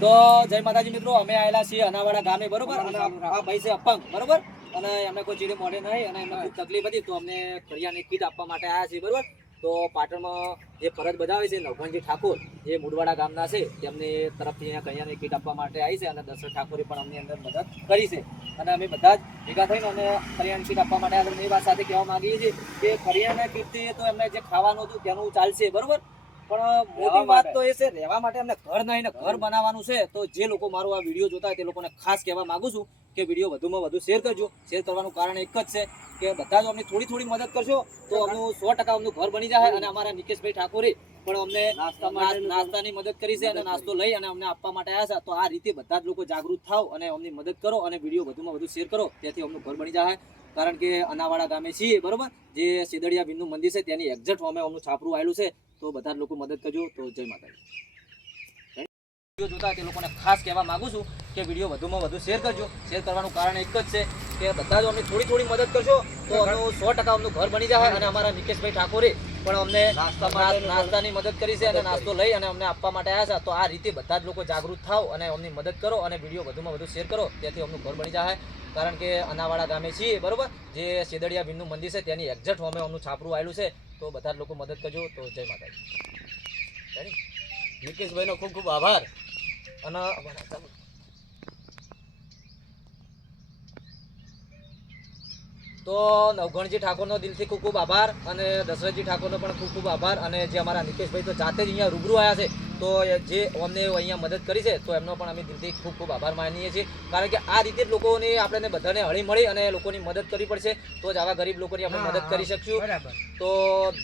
તો જય માતાજી મિત્રો, અમે આવેલા છીએ અનાવાડા ગામે, બરોબર. અને આ ભાઈ છે અપંગ, બરોબર. અને એમને કોઈ ચીડે મોઢે નહીં અને એમને ખૂબ તકલીફ હતી, તો અમને કરિયાની કીટ આપવા માટે આવ્યા છીએ, બરોબર. તો પાટણમાં જે ફરજ બજાવે છે નવઘણજી ઠાકોર, જે મુડવાડા ગામના છે, તેમની તરફથી અહીંયા કરિયાની કીટ આપવા માટે આવી છે. અને દશરથ ઠાકોરે પણ અમની અંદર મદદ કરી છે. અને અમે બધા જ ભેગા થઈને અને કરિયાની કીટ આપવા માટે આવ્યા. એ વાત સાથે કહેવા માંગીએ છીએ કે કરિયાના કીટથી તો એમને જે ખાવાનું હતું તેનું ચાલશે, બરોબર. પણ મોટી વાત તો એ છે, રહેવા માટે અમને ઘર નહીં ને ઘર બનાવવાનું છે. તો જે લોકો મારો આ વિડીયો જોતા હોય તે લોકોને ખાસ કહેવા માંગુ છું કે વિડીયો વધુમાં વધુ શેર કરજો. શેર કરવાનું કારણ એક જ છે કે બધા જ અમને થોડી થોડી મદદ કરશો તો અમનું 100% અમનું ઘર બની જાય. અને અમારા નિકેશભાઈ ઠાકોરે પણ અમને નાસ્તાની મદદ કરી છે અને નાસ્તો લઈ અને અમને આપવા માટે આવ્યા છે. તો આ રીતે બધા જ લોકો જાગૃત થાવ અને અમની મદદ કરો અને વિડીયો વધુમાં વધુ શેર કરો, તેથી અમનું ઘર બની જાય. કારણ કે અનાવાડા ગામે છીએ, બરોબર, જે સેદડિયા બીનનું મંદિર છે તેની એક્ઝેક્ટ અમે અમનું છાપરું આવેલું છે. તો બધા જ લોકો મદદ કરજો. તો જય માતાજી. વિડીયો જોતા તે લોકોને ખાસ કહેવા માંગુ છું કે વિડીયો વધુમાં વધુ શેર કરજો. શેર કરવાનું કારણ એક જ છે કે બધા જ અમને થોડી થોડી મદદ કરશો તો અમનું 100% અમનું ઘર બની જાય. અને અમારા નિકેશભાઈ ઠાકોરે પણ અમને નાસ્તાની મદદ કરી છે અને નાસ્તો લઈ અને અમને આપવા માટે આવ્યા છે. તો આ રીતે બધા જ લોકો જાગૃત થાવ અને અમની મદદ કરો અને વિડીયો વધુમાં વધુ શેર કરો, તેથી અમનું ઘર બની જાય. કારણ કે અનાવાડા ગામે છીએ, બરોબર, જે સેદડિયા બીનનું મંદિર છે તેની એક્ઝેક્ટ અમે અમનું છાપરું આવેલું છે. તો બધા જ લોકો મદદ કરજો. તો જય માતાજી. નિકેશભાઈનો ખૂબ ખૂબ આભાર. અને તો નવઘણજી ઠાકોરનો દિલથી ખૂબ ખૂબ આભાર અને દશરથજી ઠાકોરનો પણ ખૂબ ખૂબ આભાર. અને જે અમારા નિકેશભાઈ તો જાતે જ અહીંયા રૂબરૂ આવ્યા છે, તો જે અમને અહીંયા મદદ કરી છે તો એમનો પણ અમે દિલથી ખૂબ ખૂબ આભાર માનીએ છીએ. કારણ કે આ રીતે જ લોકોને આપણે બધાને હળી મળી અને લોકોની મદદ કરવી પડશે, તો જ આવા ગરીબ લોકોની આપણે મદદ કરી શકશું. તો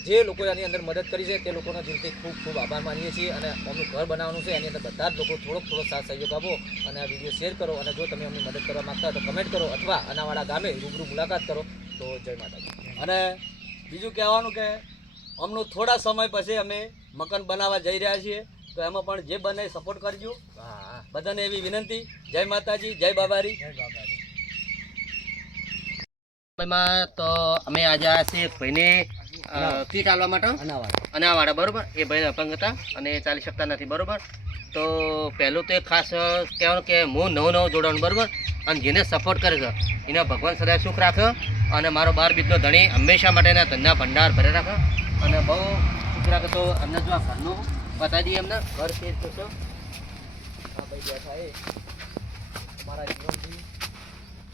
જે લોકોએ આની અંદર મદદ કરી છે તે લોકોનો દિલથી ખૂબ ખૂબ આભાર માનીએ છીએ. અને અમનું ઘર બનાવવાનું છે, એની અંદર બધા જ લોકો થોડોક સાથ સહયોગ આપો અને આ વિડીયો શેર કરો. અને જો તમે અમની મદદ કરવા માંગતા હોય તો કમેન્ટ કરો અથવા અનાવાડા ગામે રૂબરૂ મુલાકાત કરો. તો જય માતાજી. અને બીજું કહેવાનું કે અમનું થોડા સમય પછી અમે મકાન બનાવવા જઈ રહ્યા છીએ, તો એમાં પણ જે બને સપોર્ટ કરજો. બધાને એવી વિનંતી. જય માતાજી, જય બાબારી. તો અમે આજે આવ્યા છીએ એક ભાઈને કીટ આલવા માટે અનાવાડા, બરોબર. એ ભાઈ અપંગ હતા અને ચાલી શકતા નથી, બરોબર. તો પહેલું તો એક ખાસ કહેવાનું કે હું નવું જોડવાનું, બરોબર. અને જેને સપોર્ટ કરે છે એને ભગવાન સદાય સુખ રાખે. અને મારો 12 બીજનો ધણી હંમેશા માટેના ધંધા ભંડાર ભરે રાખે અને બહુ સુખ રાખે. તો એમને જો આ ઘરનું બતાવી દઈએ, એમને ઘર શેર કરશો. આ ભાઈ બેઠા એ મારા જીવનજી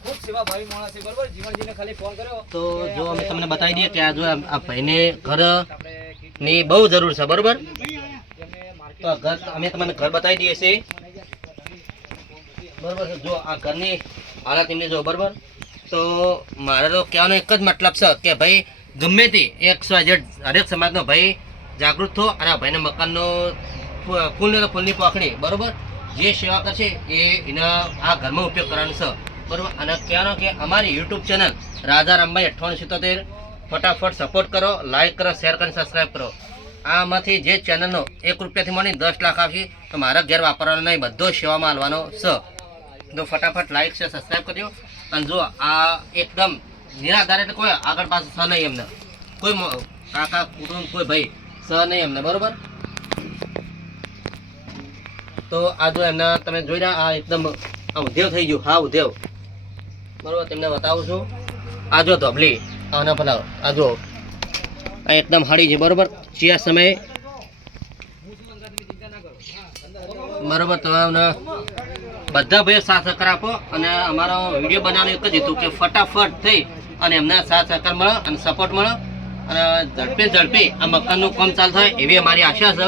ખૂબ સેવા ભાવી માણસ છે, બરોબર. જીવનજીને ખાલી ફોન કર્યો તો જો અમે તમને બતાવી દઈએ કે આ જો આ ભાઈને ઘરની બહુ જરૂર છે, બરોબર. તો આ ઘર અમે તમને ઘર બતાવી દઈએ છીએ, બરોબર. જો આ ઘરની હાલત એમની જો, બરોબર. તો મારે તો કહેવાનો એક જ મતલબ છે કે ભાઈ ગમે તે હરેક સમાજનો ભાઈ જાગૃત થો અને આ ભાઈને મકાનનો ફૂલને તો ફૂલની પોખડી, બરોબર. જે સેવા કરશે એના આ ઘરમાં ઉપયોગ કરવાનો છે, બરોબર. અને કહેવાનો કે અમારી યુટ્યુબ ચેનલ રાજા રામભાઈ 9877 ફટાફટ સપોર્ટ કરો, લાઈક કરો, શેર કરીને સબસ્ક્રાઈબ કરો. આમાંથી જે ચેનલનો 1 રૂપિયાથી મળીને 10 લાખ આવશે તો મારા ઘેર વાપરવાનો નહીં, બધો સેવામાં હાલવાનો છે. તો ફટાફટ લાઈક છે, સબસ્ક્રાઈબ કરજો. અને જો આ એકદમ નિરાધાર, એટલે કોઈ આગળ પાછળ સ નહીં, એમને કોઈ કાકા કુટુંબ કોઈ ભાઈ સ નહીં એમને, બરોબર. તો આ જો એમના તમે જોઈ રહ્યા, આ એકદમ આ ઉદ્યોગ થઈ ગયું, હા ઉદ્યોગ, બરોબર. તમને બતાવું છું. આ જો ધોબલી અને પેલા આ જો આ એકદમ હાડી છે, બરોબર. જે સમયે, બરોબર. તમે બધા ભાઈઓ સાથ સહકાર આપો. અને અમારો વિડીયો બનાવવાનું એક જ હતું કે ફટાફટ થઈ અને એમને સાથ સહકાર મળે અને સપોર્ટ મળે અને ઝડપે આ મકાનનું કામ ચાલુ થાય એવી અમારી આશા છે,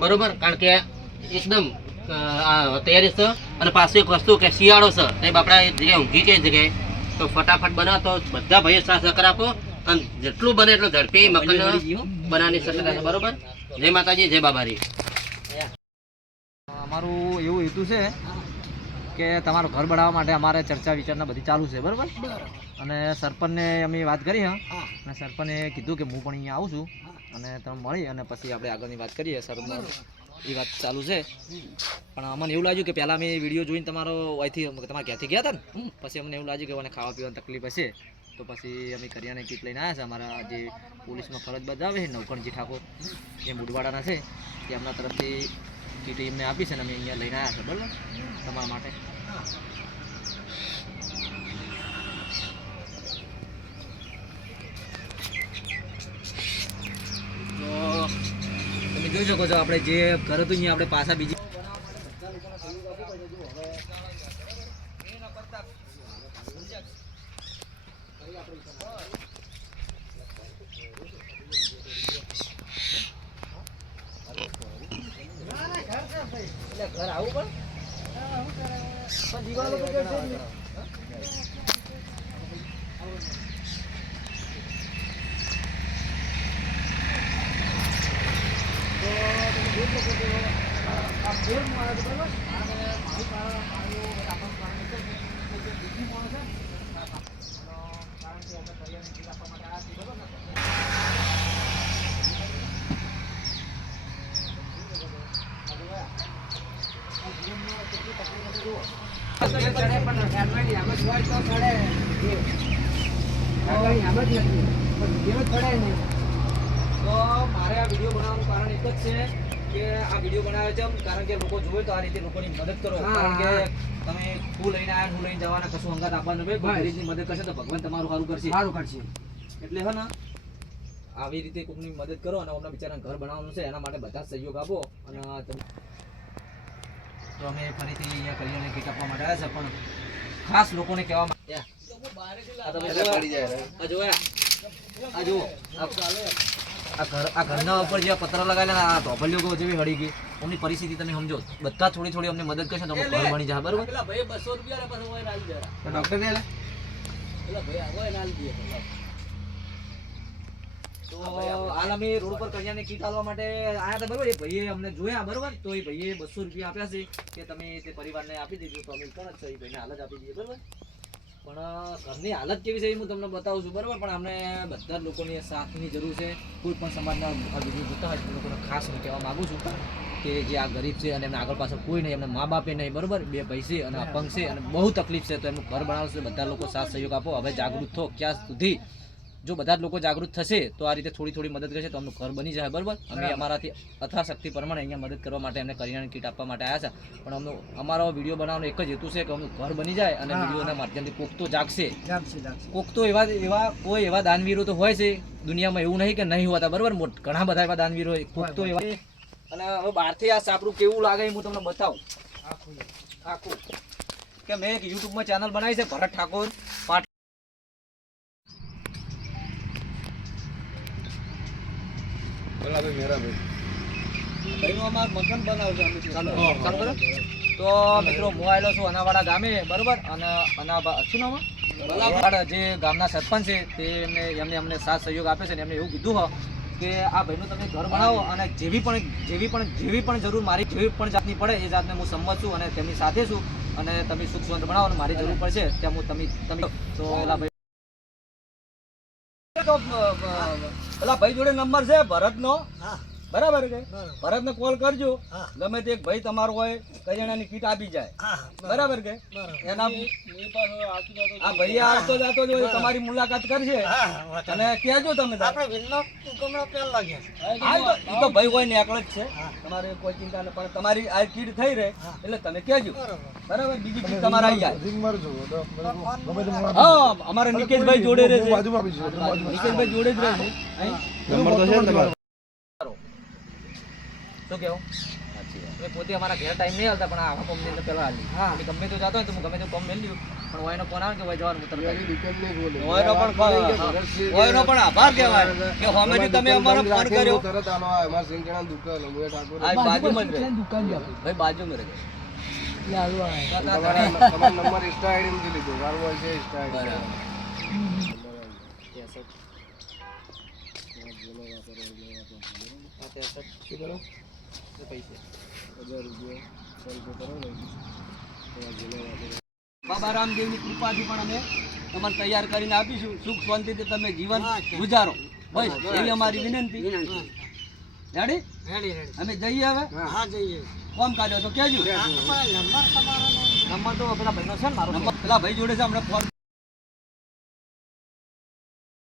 બરોબર. કારણ કે એકદમ તૈયારી છે. અને પાછું એક વસ્તુ કે શિયાળો છે, તે બાપડા એ જગ્યાએ ઊંઘી કઈ જગ્યાએ, તો ફટાફટ બનાવો. તો બધા ભાઈઓ સાથ સહકાર આપો અને જેટલું બને એટલું ઝડપી મકાન બનાવવાની શક્યતા છે, બરોબર. જય માતાજી, જય બાબારી. અમારું એવું હેતુ છે કે તમારું ઘર બનાવવા માટે અમારે ચર્ચા વિચારણા બધી ચાલુ છે, બરોબર. અને સરપંચને અમે વાત કરી અને સરપંચે કીધું કે હું પણ અહીંયા આવું છું અને તમે મળી અને પછી આપણે આગળની વાત કરીએ. સરપંચ એ વાત ચાલુ છે. પણ અમને એવું લાગ્યું કે પહેલાં અમે વિડીયો જોઈને તમારો અહીંથી તમારા ઘરેથી ગયા હતા ને, પછી અમને એવું લાગ્યું કે મને ખાવા પીવાની તકલીફ હશે, તો પછી અમે કરિયાને કીટ લઈને આવ્યા છે. અમારા જે પોલીસમાં ફરજ બજાવે છે નવઘણજી ઠાકોર, જે મુડવાડાના છે, તે એમના તરફથી કીટ એમને આપી છે ને અમે અહીંયા લઈને આવ્યા છે બરાબર તમારા માટે. તો તમે જોઈ શકો છો આપણે જે ઘર હતું અહીંયા આપણે પાછા બીજી ઘર આવું પણ દિવાલો તો છે જ નહીં. તો મારે આ વિડીયો બનાવવાનું કારણ એક જ છે કે આ વિડીયો બનાવે છે કારણ કે લોકો જોવે તો આ રીતે લોકોની મદદ કરો. કારણ કે તમે હું લઈને આવ્યા હું લઈને જવાના કશું અંગાત આપવાનું હોય કોઈ ગરીબની મદદ કરશે તો ભગવાન તમારું સારું કરશે. એટલે હે ને આવી રીતે કોઈની મદદ કરો અને અમને બિચારાને ઘર બનાવવાનું છે એના માટે બધા સહયોગ આપો. અને તો અમે ફરીથી અહીંયા કરિયાને કીટ આપવા માટે આવ્યા છે પણ ખાસ લોકોને કહેવા માટે આ જુઓ આ ઘરના ઉપર જે પત્ર લગાવેલા આ ધોપલીઓ જેવી હળી ગઈ એમની પરિસ્થિતિ તમે સમજો. બધા થોડી થોડી અમને મદદ કરશે તો ઘર બની જાય બરોબર. ભાઈ 200 રૂપિયા પછી હોય નાલી જરા ડોક્ટર ને પેલા ભાઈ હોય નાલી દે. તો હાલ અમે રોડ પર કરિયાને કીટ આલવા માટે આયા હતા બરોબર. એ ભાઈએ અમને જોયા બરોબર તો એ ભાઈએ 200 રૂપિયા આપ્યા છે કે તમે તે પરિવારને આપી દેજો. તો અમે કોણ જ છે એ ભાઈને હાલ જ આપી દઈએ બરોબર. પણ ઘરની હાલત કેવી છે એ હું તમને બતાવું છું બરોબર. પણ અમને બધા જ લોકોની સાથની જરૂર છે. કોઈ પણ સમાજના આ વિડીયો જોતા હોય તો લોકોને ખાસ હું કહેવા માગું છું કે જે આ ગરીબ છે અને એમને આગળ પાછળ કોઈ નહીં, એમને મા બાપે નહીં બરોબર, 2 ભાઈ છે અને અપંગ છે અને બહુ તકલીફ છે. તો એમનું ઘર બનાવશે. બધા લોકો સાથ સહયોગ આપો. હવે જાગૃત થો ક્યાં સુધી જો બધા જ લોકો જાગૃત થશે તો આ રીતે થોડી થોડી મદદ કરશે તો અમનું ઘર બની જાય બરોબર. અમે અમારાથી અથાશક્તિ પ્રમાણે અહીંયા મદદ કરવા માટે એમને કરિયાણાની કીટ આપવા માટે આવ્યા છે. પણ અમારો વિડીયો બનાવવાનો એક જ હેતુ છે કે અમનું ઘર બની જાય અને વિડીયોના માધ્યમથી કોક તો જાગશે. કોક તો કોઈ એવા દાનવીરો તો હોય છે દુનિયામાં, એવું નહીં કે નહીં હોતા બરોબર. ઘણા બધા એવા દાનવીરો હોય કોક તો એવા. અને હવે બહારથી આ સાપરું કેવું લાગે હું તમને બતાવું આખું કે મેં એક યુટ્યુબમાં ચેનલ બનાવી છે ભરત ઠાકોર તો મિત્રો હું આવેલો છું અનાવાડા ગામે બરોબર. અને શું નામ જે ગામના સરપંચ છે તે એમને અમને સાથ સહયોગ આપે છે. એમને એવું કીધું હોય કે આ ભાઈનું તમે ઘર બનાવો અને જેવી પણ જરૂર મારી જેવી પણ જાતની પડે એ જાતને હું સંમત છું અને તેમની સાથે છું. અને તમે સુખ સ્વંત બનાવો અને મારી જરૂર પડશે ત્યાં હું તમે તો પેલા ભાઈ જોડે નંબર છે ભરતનો બરાબર કે ભરતને કોલ કરજો. ગમે તે એક ભાઈ તમારો હોય કરિયાણાની કીટ આપી જાય બરાબર કે એના આ ભાઈ આવતો જાતો જ હોય તમારી મુલાકાત કરશે અને કહેજો તમે તો ભાઈ હોય ને એકલો જ છે તમારે કોઈ ચિંતા નહીં. પણ તમારી આ કીટ થઈ રહે એટલે તમે કહેજો બરાબર. બીજી કીટ તમારે આવી જાય. હા અમારે નિકેશભાઈ જોડે રહે છે. નિકેશભાઈ જોડે જ રહે છે. શું કેવું પોતે અમારા ઘેર ટાઈમ નહીં આવતા પણ આવા કોમ ની પેલા હાલી ગમે તો જતો હોય તો હું ગમે તો કોમ મેળ લ્યું પણ ઓયનો ફોન આવે કે ભાઈ જવાનું ઓયનો પણ આભાર કહેવાય કે હમેથી તમે અમારો ફોન કર્યો. બાજુમાં જ રહે ભાઈ બાજુમાં રહે નંબર ઇન્સ્ટા આઈડી માં લીધો મારું છે ઇન્સ્ટા આઈડી બાબા રામદેવની કૃપાથી પણ અમે તમને તૈયાર કરીને આપીશું. સુખ શાંતિથી તમે જીવન ગુજારો બસ એવી અમારી વિનંતી. રેડી અમે જઈએ હવે કોમ કાઢ્યો તો કેજો. નંબર તો પેલા ભાઈનો છે ને મારો પેલા ભાઈ જોડે છે હમણાં ફોન